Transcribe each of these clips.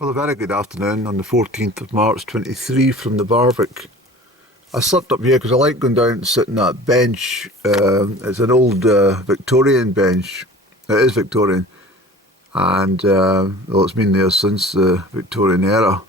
Well, a very good afternoon on the 14th of March 23 from the Barvick. I slept up here because I like going down and sitting on that bench. It's an old Victorian bench. It is Victorian. And well, it's been there since the Victorian era.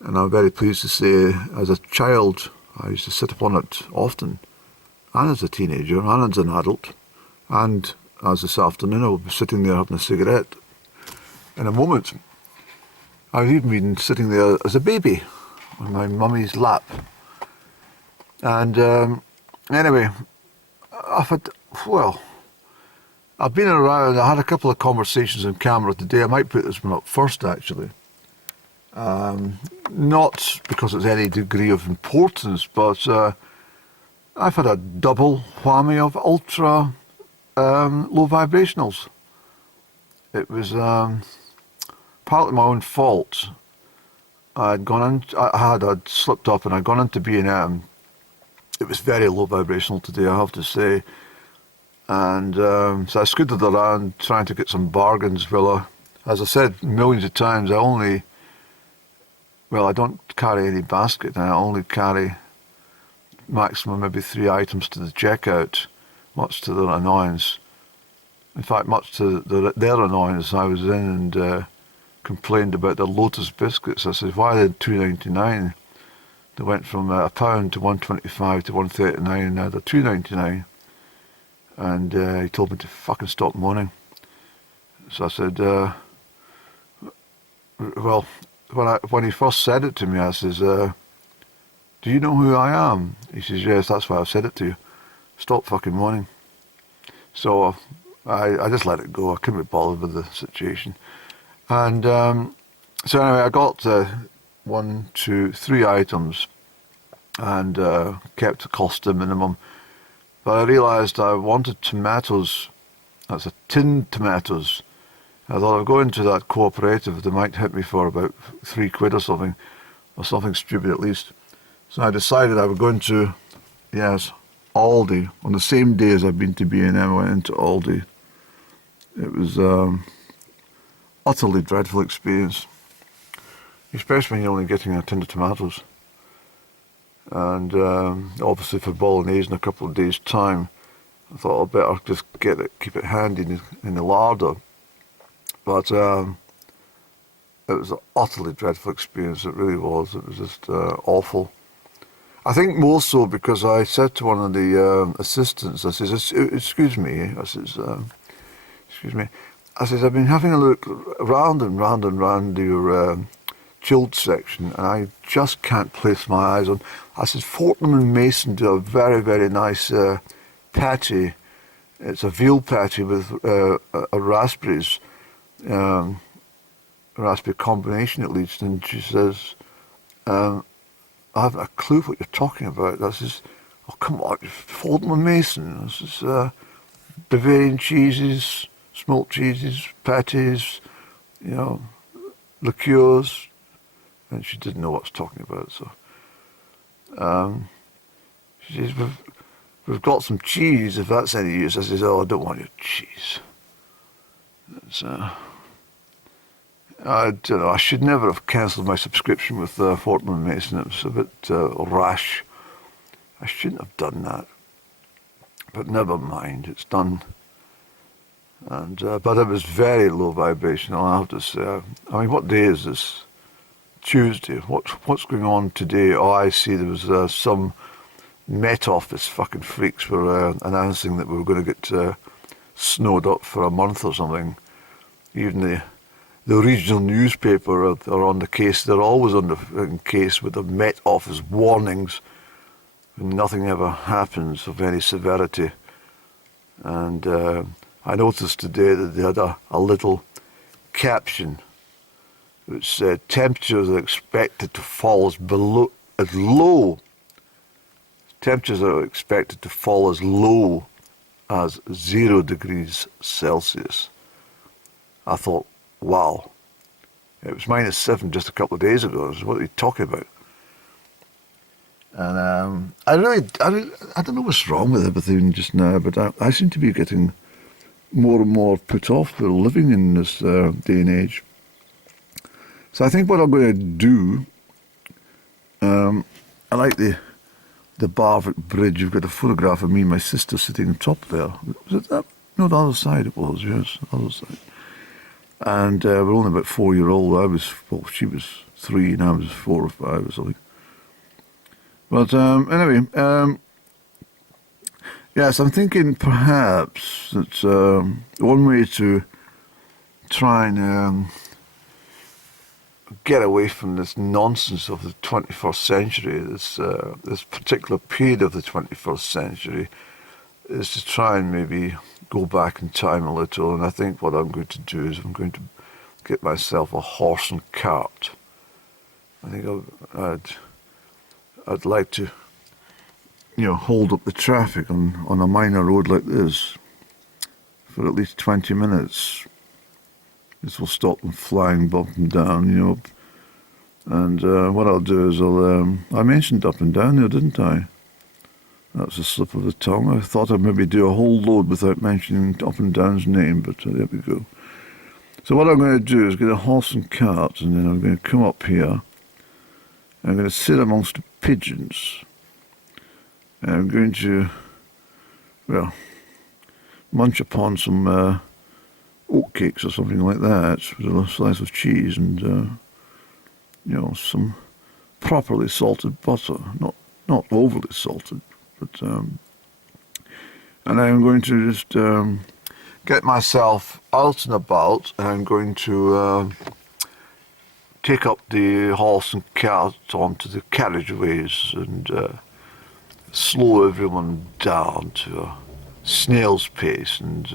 And I'm very pleased to say, as a child, I used to sit upon it often. And as a teenager, and as an adult. And as this afternoon, I will be sitting there having a cigarette. In a moment, I've even been sitting there as a baby on my mummy's lap. And anyway, I've been around. I had a couple of conversations on camera today. I might put this one up first, actually. Not because it's any degree of importance, but I've had a double whammy of ultra low vibrationals. It was partly my own fault. I'd slipped up and I'd gone into B&M. It was very low vibrational today, I have to say. And so I scooted around trying to get some bargains. Well, as I said millions of times, I don't carry any basket, and I only carry maximum maybe 3 items to the checkout, much to their annoyance. In fact, much to their annoyance, I was in and complained about the Lotus biscuits. I said, why are they $2.99? They went from £1 to $1.25 to $1.39, and now they're $2.99. And he told me to fucking stop moaning. So I said, well, when he first said it to me, I says, do you know who I am? He says, yes, that's why I've said it to you. Stop fucking moaning. So I just let it go. I couldn't be bothered with the situation. And so anyway, I got 1, 2, 3 items and kept the cost to minimum. But I realised I wanted tomatoes. That's a tinned tomatoes. I thought I'd go into that cooperative. They might hit me for about £3 or something stupid at least. So I decided I would go into, yes, Aldi. On the same day as I've been to B&M, I went into Aldi. It was utterly dreadful experience, especially when you're only getting a tin of tomatoes. And obviously for bolognese in a couple of days' time, I thought I'd better just keep it handy in the larder. But it was an utterly dreadful experience. It really was. It was just awful. I think more so because I said to one of the assistants, I says, excuse me, excuse me. I says, I've been having a look round and round and round your chilled section, and I just can't place my eyes on. I says, Fortnum and Mason do a very, very nice patty. It's a veal patty with raspberries, raspberry combination at least. And she says, I haven't a clue what you're talking about. I says, oh come on, Fortnum and Mason. This is Bavarian cheeses, smoked cheeses, patties, liqueurs. And she didn't know what I was talking about, so she says, we've got some cheese, if that's any use. I says, oh, I don't want your cheese. It's, I don't know, I should never have cancelled my subscription with Fortnum and Mason. It was a bit rash. I shouldn't have done that. But never mind, it's done. And but it was very low vibrational, I have to say. I mean, what day is this? Tuesday. What's going on today? Oh, I see there was some Met Office fucking freaks were announcing that we were going to get snowed up for a month or something. Even the regional newspaper are on the case. They're always on the case with the Met Office warnings. And nothing ever happens of any severity. And I noticed today that they had a little caption which said temperatures are expected to fall as low. Temperatures are expected to fall as low as 0 degrees Celsius. I thought, wow. It was -7 just a couple of days ago. What are you talking about? And I don't know what's wrong with everything just now, but I seem to be getting more and more put off with living in this day and age. So I think what I'm going to do, I like the Barvick Bridge. You've got a photograph of me and my sister sitting on top there. Was it that? No, the other side it was, yes, the other side. And we're only about 4 years old. She was 3 and I was 4 or 5 or something. But anyway, yes, I'm thinking perhaps that one way to try and get away from this nonsense of the 21st century, this particular period of the 21st century, is to try and maybe go back in time a little. And I think what I'm going to do is I'm going to get myself a horse and cart. I think I'd like to, hold up the traffic on a minor road like this for at least 20 minutes. This will stop them flying up and down, And what I'll do is I mentioned up and down there, didn't I? That's a slip of the tongue. I thought I'd maybe do a whole load without mentioning up and down's name, but there we go. So what I'm going to do is get a horse and cart, and then I'm going to come up here. I'm going to sit amongst the pigeons. And I'm going to, munch upon some oatcakes or something like that with a slice of cheese and, some properly salted butter. Not overly salted, but, and I'm going to just get myself out and about, and I'm going to take up the horse and cart onto the carriageways and slow everyone down to a snail's pace and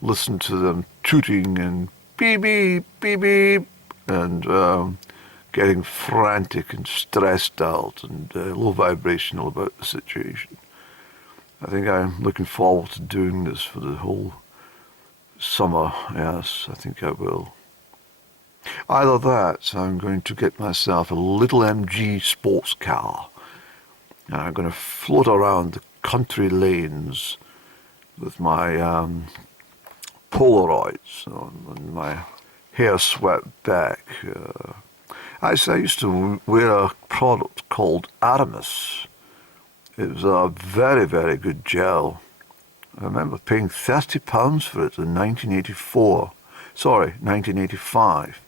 listen to them tooting and beep beep beep beep and getting frantic and stressed out and low vibrational about the situation. I think I'm looking forward to doing this for the whole summer. Yes, I think I will. Either that, I'm going to get myself a little MG sports car, and I'm going to float around the country lanes with my Polaroids and my hair swept back. I used to wear a product called Aramis. It was a very, very good gel. I remember paying £30 for it in 1985.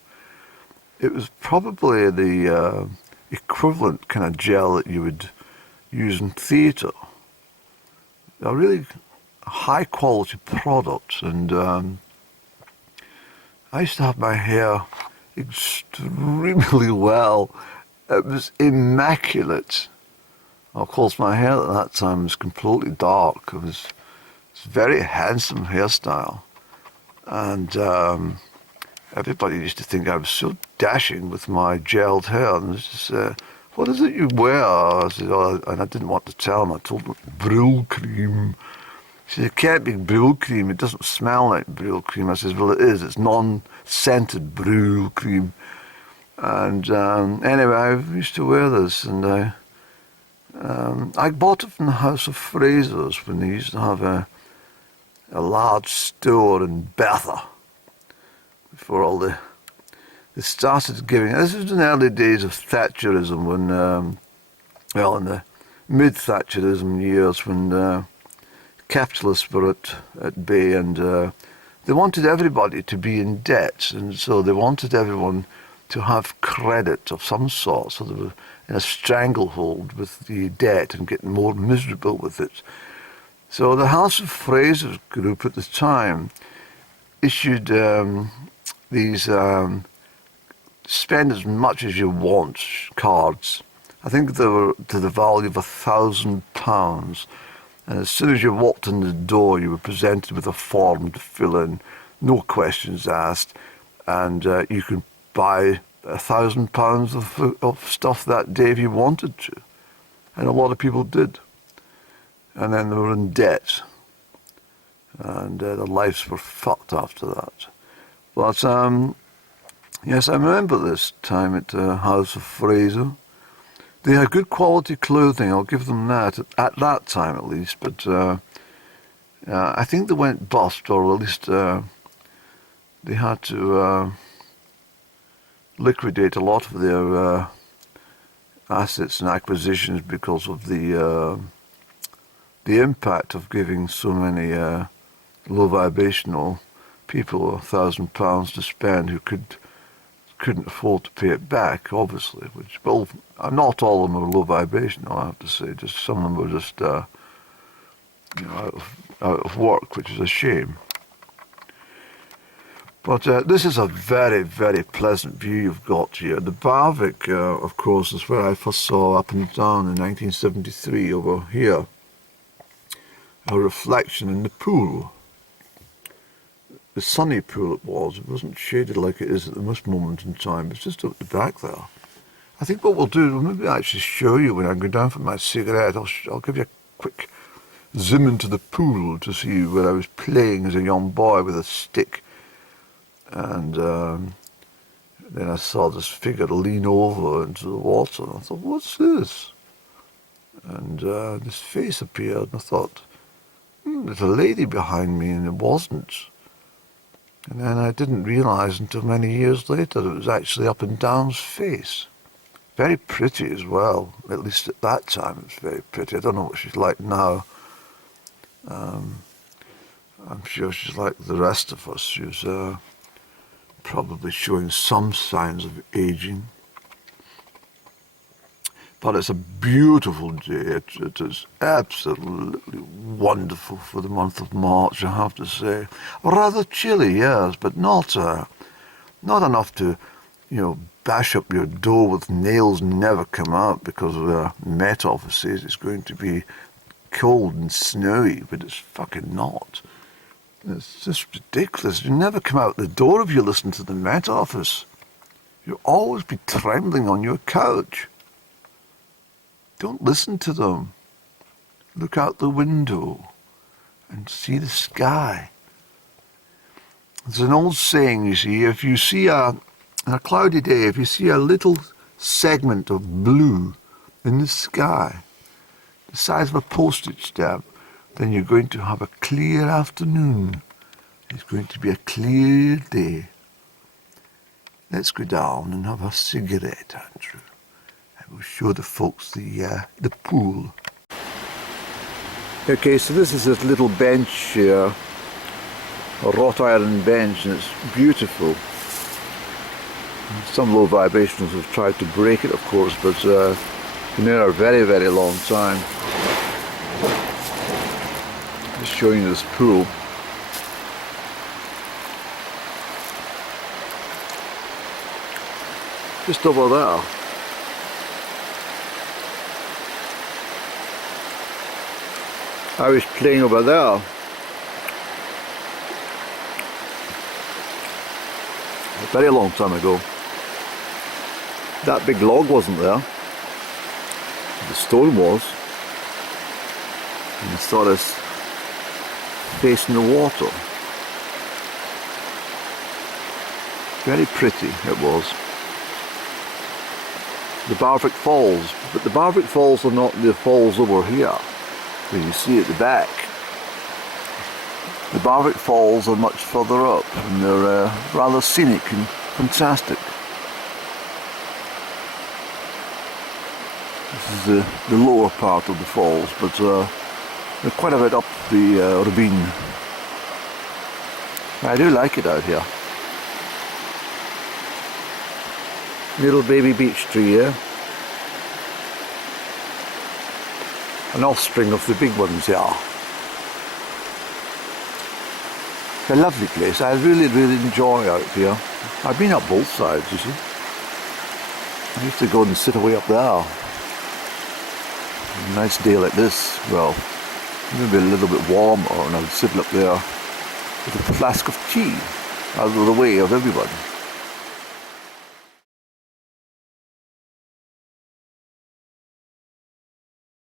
It was probably the equivalent kind of gel that you would use in theatre. A really high quality product, and I used to have my hair extremely well. It was immaculate. Of course, my hair at that time was completely dark. It was a very handsome hairstyle, and everybody used to think I was so dashing with my gelled hair, and they just say, "What is it you wear?" I said, and I didn't want to tell them. I told them, Brule cream. She said, "It can't be Brule cream. It doesn't smell like Brule cream." I said, "Well, it is. It's non-scented Brule cream." And anyway, I used to wear this, and I bought it from the House of Frasers when they used to have a large store in Bertha before all they started giving. This was in the early days of Thatcherism, when in the mid-Thatcherism years, when capitalists were at bay, and they wanted everybody to be in debt, and so they wanted everyone to have credit of some sort, so they were in a stranglehold with the debt and getting more miserable with it. So the House of Frasers group at the time issued these spend as much as you want cards. I think they were to the value of £1,000. And as soon as you walked in the door, you were presented with a form to fill in, no questions asked, and you could buy £1,000 of stuff that day if you wanted to. And a lot of people did. And then they were in debt. And their lives were fucked after that. But yes, I remember this time at House of Fraser. They had good quality clothing, I'll give them that, at that time at least, but I think they went bust, or at least they had to liquidate a lot of their assets and acquisitions because of the impact of giving so many low vibrational people £1,000 to spend who couldn't afford to pay it back, obviously. Which, well, not all of them are low vibrational, I have to say. Just some of them were just out of work, which is a shame. But this is a very, very pleasant view you've got here. The Barvick, of course, is where I first saw Up and Down in 1973 over here. A reflection in the pool. The sunny pool it was. It wasn't shaded like it is at this moment in time. It's just up the back there. I think what we'll do, we'll maybe actually show you when I go down for my cigarette. I'll give you a quick zoom into the pool to see where I was playing as a young boy with a stick. And then I saw this figure lean over into the water, and I thought, what's this? And this face appeared, and I thought, there's a lady behind me, and it wasn't. And then I didn't realise until many years later it was actually Up and Down's face. Very pretty as well, at least at that time it was very pretty. I don't know what she's like now. I'm sure she's like the rest of us. She's probably showing some signs of aging. But it's a beautiful day. It is absolutely wonderful for the month of March, I have to say. Rather chilly, yes, but not enough to, bash up your door with nails and never come out, because the Met Office says it's going to be cold and snowy, but it's fucking not. It's just ridiculous. You never come out the door if you listen to the Met Office. You'll always be trembling on your couch. Don't listen to them. Look out the window and see the sky. There's an old saying, you see, if you see on a cloudy day, if you see a little segment of blue in the sky, the size of a postage stamp, then you're going to have a clear afternoon. It's going to be a clear day. Let's go down and have a cigarette, Andrew. And we'll show the folks the pool. Okay, so this is this little bench here, a wrought iron bench, and it's beautiful. Some low vibrationals have tried to break it, of course, but been there a very, very long time. Just showing you this pool. Just over there. I was playing over there. A very long time ago. That big log wasn't there. The stone was. And I saw this face in the water. Very pretty it was. The Barvick Falls, but the Barvick Falls are not the falls over here, that you see at the back. The Barvick Falls are much further up, and they're rather scenic and fantastic. This is the lower part of the falls, but they're quite a bit up the ravine. I do like it out here. Little baby beech tree here. An offspring of the big ones here. It's a lovely place. I really, really enjoy out here. I've been up both sides, you see. I used to go and sit away up there. A nice day like this, well, maybe a little bit warmer, and I would sit up there with a flask of tea out of the way of everybody.